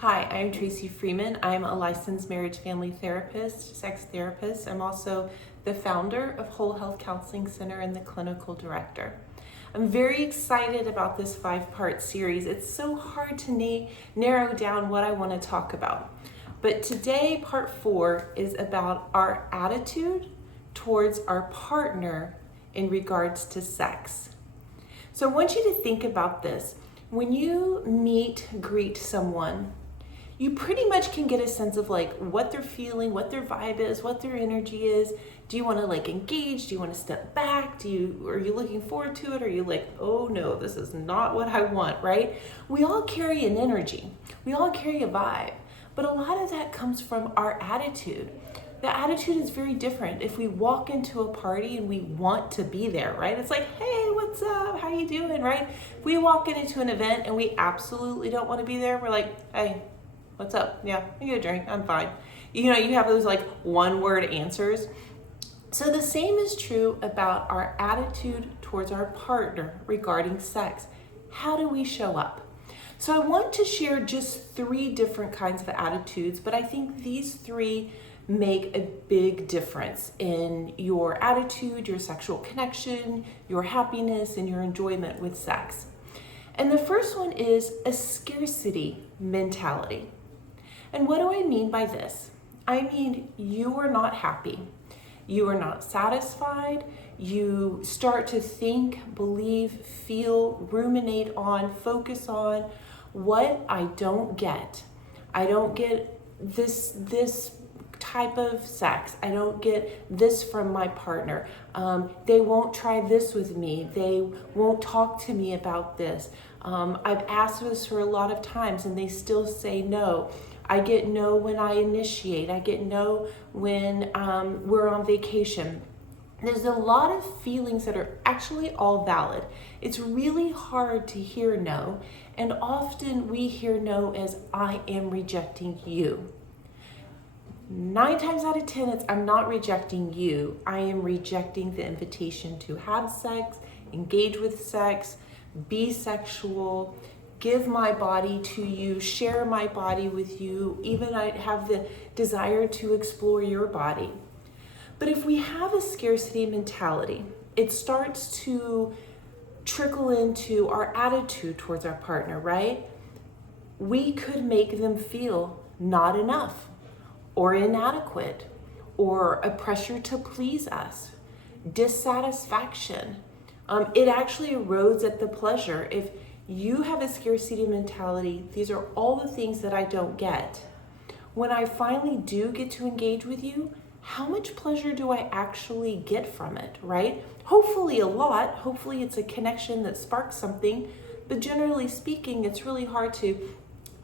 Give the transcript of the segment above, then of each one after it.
Hi, I'm Tracy Freeman. I'm a licensed marriage family therapist, sex therapist. I'm also the founder of Whole Health Counseling Center and the clinical director. I'm very excited about this 5-part series. It's so hard to narrow down what I want to talk about. But today, part 4 is about our attitude towards our partner in regards to sex. So I want you to think about this. When you greet someone, you pretty much can get a sense of like what they're feeling, what their vibe is, what their energy is. Do you want to like engage? Do you want to step back? Are you looking forward to it? Are you like, oh no, this is not what I want, right? We all carry an energy. We all carry a vibe. But a lot of that comes from our attitude. The attitude is very different. If we walk into a party and we want to be there, right? It's like, hey, what's up? How you doing, right? If we walk into an event and we absolutely don't want to be there, we're like, hey, what's up? Yeah, I get a drink. I'm fine. You have those like one-word answers. So the same is true about our attitude towards our partner regarding sex. How do we show up? So I want to share just 3 different kinds of attitudes, but I think these 3 make a big difference in your attitude, your sexual connection, your happiness, and your enjoyment with sex. And the first one is a scarcity mentality. And what do I mean by this? I mean, you are not happy. You are not satisfied. You start to think, believe, feel, ruminate on, focus on what I don't get. I don't get this type of sex. I don't get this from my partner. They won't try this with me. They won't talk to me about this. I've asked this for a lot of times and they still say no. I get no when I initiate. I get no when we're on vacation. There's a lot of feelings that are actually all valid. It's really hard to hear no, and often we hear no as I am rejecting you. 9 times out of 10, it's I'm not rejecting you. I am rejecting the invitation to have sex, engage with sex, be sexual, give my body to you, share my body with you, even I have the desire to explore your body. But if we have a scarcity mentality, it starts to trickle into our attitude towards our partner, right? We could make them feel not enough or inadequate or a pressure to please us, dissatisfaction. It actually erodes at the pleasure. If you have a scarcity mentality, these are all the things that I don't get. When I finally do get to engage with you, how much pleasure do I actually get from it, right? Hopefully a lot. Hopefully it's a connection that sparks something. But generally speaking, it's really hard to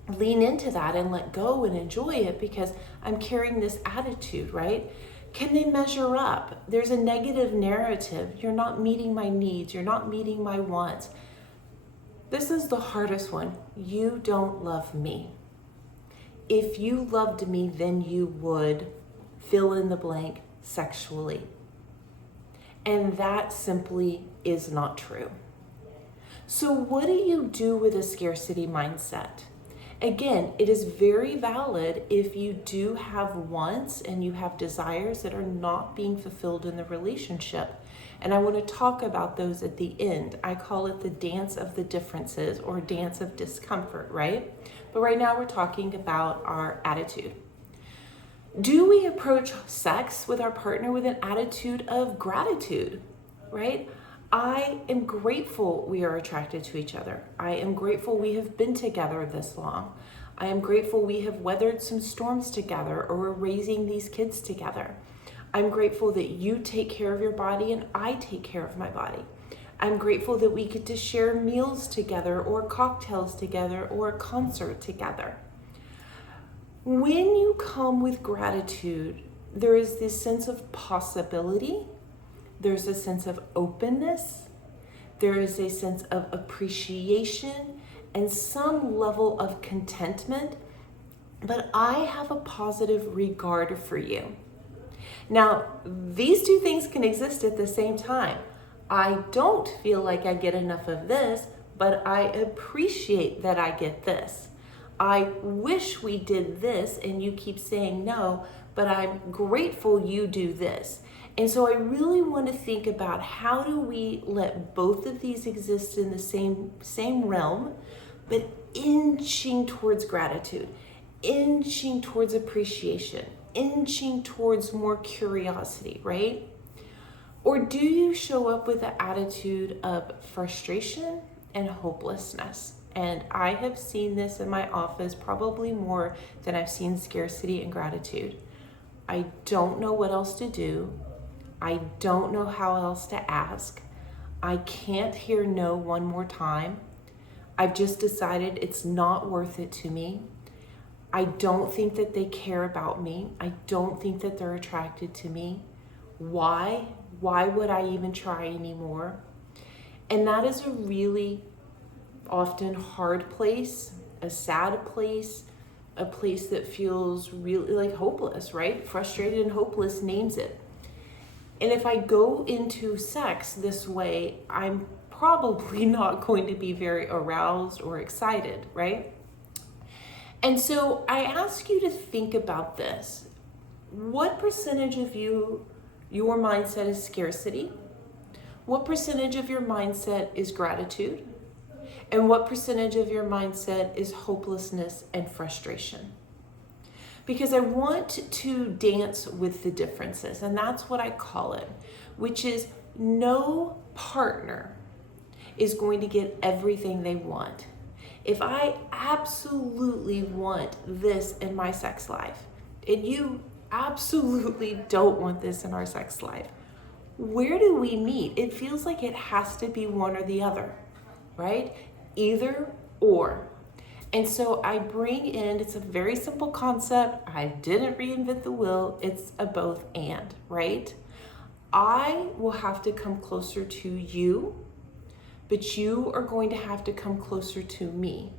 lean into that and let go and enjoy it because I'm carrying this attitude, right? Can they measure up? There's a negative narrative. You're not meeting my needs. You're not meeting my wants. This is the hardest one. You don't love me. If you loved me, then you would fill in the blank sexually. And that simply is not true. So what do you do with a scarcity mindset? Again, it is very valid if you do have wants and you have desires that are not being fulfilled in the relationship. And I want to talk about those at the end. I call it the dance of the differences or dance of discomfort, right? But right now we're talking about our attitude. Do we approach sex with our partner with an attitude of gratitude, right? I am grateful we are attracted to each other. I am grateful we have been together this long. I am grateful we have weathered some storms together or we're raising these kids together. I'm grateful that you take care of your body and I take care of my body. I'm grateful that we get to share meals together or cocktails together or a concert together. When you come with gratitude, there is this sense of possibility. There's a sense of openness. There is a sense of appreciation and some level of contentment. But I have a positive regard for you. Now, these 2 things can exist at the same time. I don't feel like I get enough of this, but I appreciate that I get this. I wish we did this and you keep saying no, but I'm grateful you do this. And so I really want to think about how do we let both of these exist in the same realm, but inching towards gratitude, inching towards appreciation, inching towards more curiosity, right? Or do you show up with an attitude of frustration and hopelessness? And I have seen this in my office probably more than I've seen scarcity and gratitude. I don't know what else to do. I don't know how else to ask. I can't hear no one more time. I've just decided it's not worth it to me. I don't think that they care about me. I don't think that they're attracted to me. Why? Why would I even try anymore? And that is a really often hard place, a sad place, a place that feels really like hopeless, right? Frustrated and hopeless names it. And if I go into sex this way, I'm probably not going to be very aroused or excited, right? And so I ask you to think about this. What percentage of your mindset is scarcity? What percentage of your mindset is gratitude? And what percentage of your mindset is hopelessness and frustration? Because I want to dance with the differences, and that's what I call it, which is no partner is going to get everything they want. If I absolutely want this in my sex life, and you absolutely don't want this in our sex life, where do we meet? It feels like it has to be one or the other, right? Either or. And so I bring in, it's a very simple concept. I didn't reinvent the wheel. It's a both and, right? I will have to come closer to you, but you are going to have to come closer to me.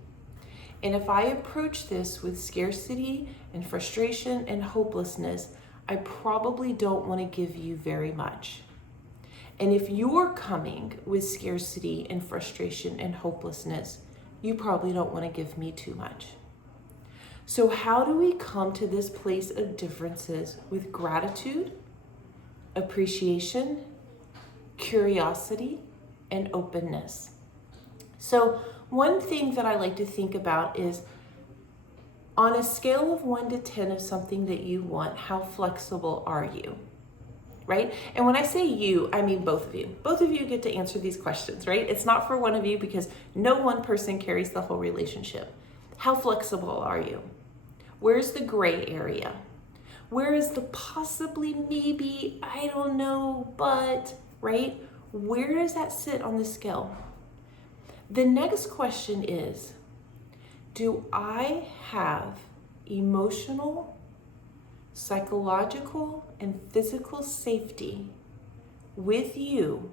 And if I approach this with scarcity and frustration and hopelessness, I probably don't want to give you very much. And if you're coming with scarcity and frustration and hopelessness, you probably don't want to give me too much. So how do we come to this place of differences with gratitude, appreciation, curiosity, and openness? So one thing that I like to think about is on a scale of 1 to 10 of something that you want, how flexible are you? Right? And when I say you, I mean both of you. Both of you get to answer these questions, right? It's not for one of you because no one person carries the whole relationship. How flexible are you? Where's the gray area? Where is the possibly, maybe, I don't know, but, right? Where does that sit on the scale? The next question is, do I have emotional, psychological, and physical safety with you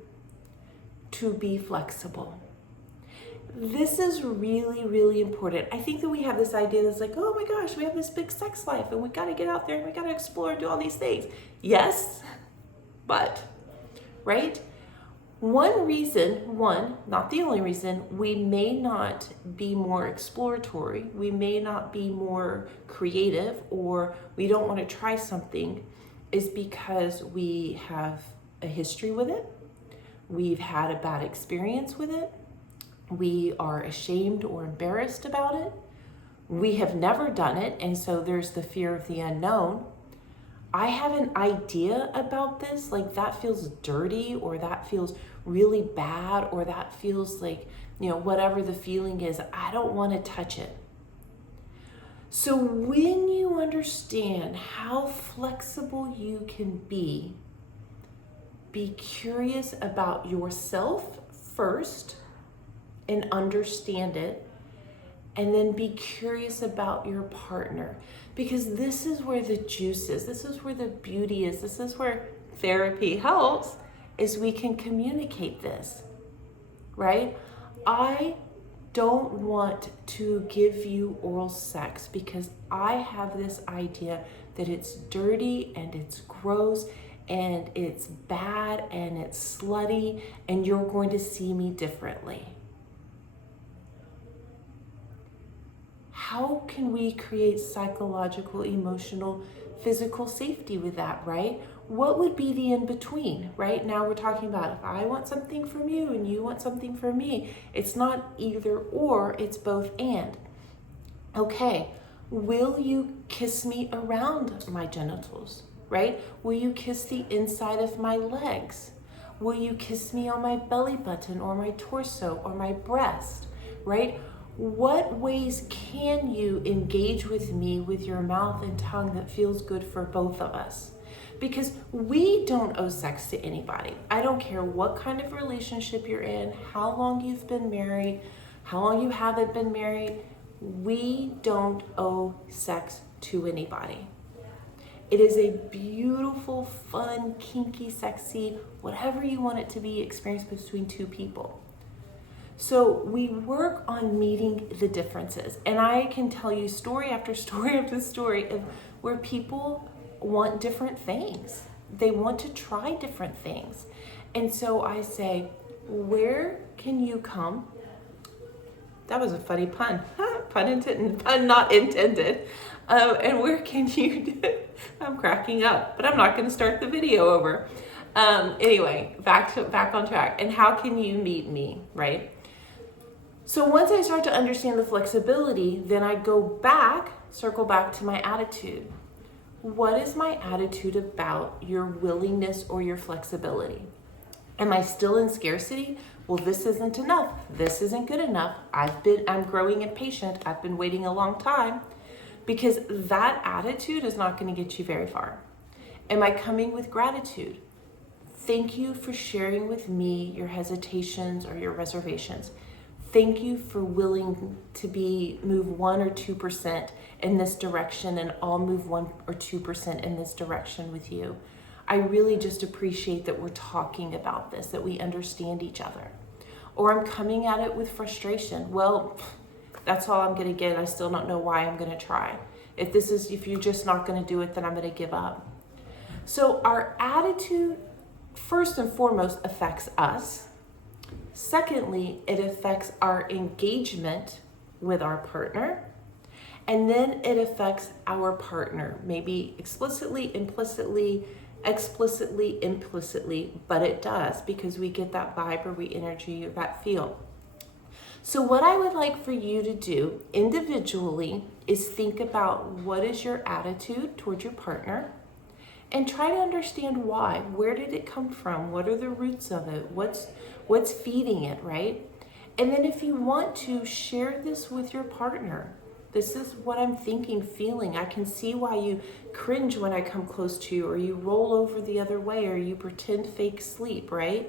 to be flexible? This is really, really important. I think that we have this idea that's like, oh my gosh, we have this big sex life and we got to get out there and we got to explore and do all these things. Yes, but, right? One, not the only reason, we may not be more exploratory, we may not be more creative, or we don't want to try something is because we have a history with it, we've had a bad experience with it, we are ashamed or embarrassed about it, we have never done it, and so there's the fear of the unknown. I have an idea about this, like that feels dirty, or that feels really bad, or that feels like, whatever the feeling is, I don't want to touch it. So when you understand how flexible you can be curious about yourself first and understand it, and then be curious about your partner, because this is where the juice is, this is where the beauty is, this is where therapy helps, is we can communicate this, right? I don't want to give you oral sex because I have this idea that it's dirty and it's gross and it's bad and it's slutty and you're going to see me differently. how can we create psychological, emotional, physical safety with that, right? What would be the in-between, right? Now we're talking about if I want something from you and you want something from me. It's not either or, it's both and. Okay, will you kiss me around my genitals, right? Will you kiss the inside of my legs? Will you kiss me on my belly button or my torso or my breast, right? What ways can you engage with me with your mouth and tongue that feels good for both of us? Because we don't owe sex to anybody. I don't care what kind of relationship you're in, how long you've been married, how long you haven't been married. We don't owe sex to anybody. It is a beautiful, fun, kinky, sexy, whatever you want it to be, experience between two people. So we work on meeting the differences. And I can tell you story after story after story of where people want different things. They want to try different things. And so I say, where can you come? That was a funny pun. Pun intended, pun not intended. And where can you I'm cracking up, but I'm not going to start the video over. Anyway, back on track. And how can you meet me, right? So once I start to understand the flexibility, then I circle back to my attitude. What is my attitude about your willingness or your flexibility? Am I still in scarcity? Well, this isn't enough. This isn't good enough. I'm growing impatient. I've been waiting a long time, because that attitude is not going to get you very far. Am I coming with gratitude? Thank you for sharing with me your hesitations or your reservations. Thank you for willing to move 1 or 2% in this direction, and I'll move 1 or 2% in this direction with you. I really just appreciate that we're talking about this, that we understand each other. Or I'm coming at it with frustration. Well, that's all I'm gonna get. I still don't know why I'm gonna try. If you're just not gonna do it, then I'm gonna give up. So our attitude, first and foremost, affects us. Secondly, it affects our engagement with our partner. And then it affects our partner, maybe explicitly, implicitly, but it does, because we get that vibe or energy or that feel. So what I would like for you to do individually is think about what is your attitude toward your partner, and try to understand why. Where did it come from? What are the roots of it? What's feeding it, right? And then if you want to, share this with your partner. This is what I'm thinking, feeling. I can see why you cringe when I come close to you, or you roll over the other way, or you pretend fake sleep, right?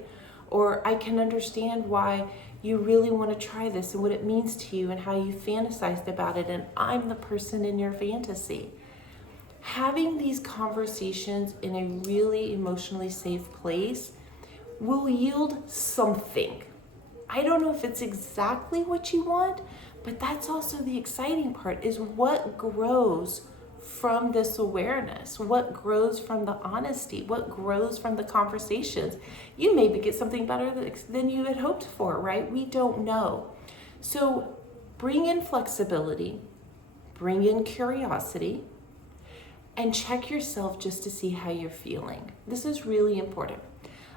Or I can understand why you really want to try this and what it means to you and how you fantasized about it, and I'm the person in your fantasy. Having these conversations in a really emotionally safe place will yield something. I don't know if it's exactly what you want, but that's also the exciting part, is what grows from this awareness, what grows from the honesty, what grows from the conversations. You maybe get something better than you had hoped for, right? We don't know. So bring in flexibility, bring in curiosity, and check yourself just to see how you're feeling. This is really important.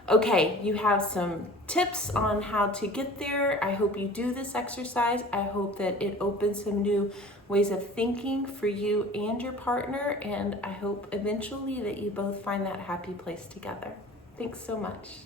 Okay, you have some tips on how to get there. I hope you do this exercise. I hope that it opens some new ways of thinking for you and your partner, and I hope eventually that you both find that happy place together. Thanks so much.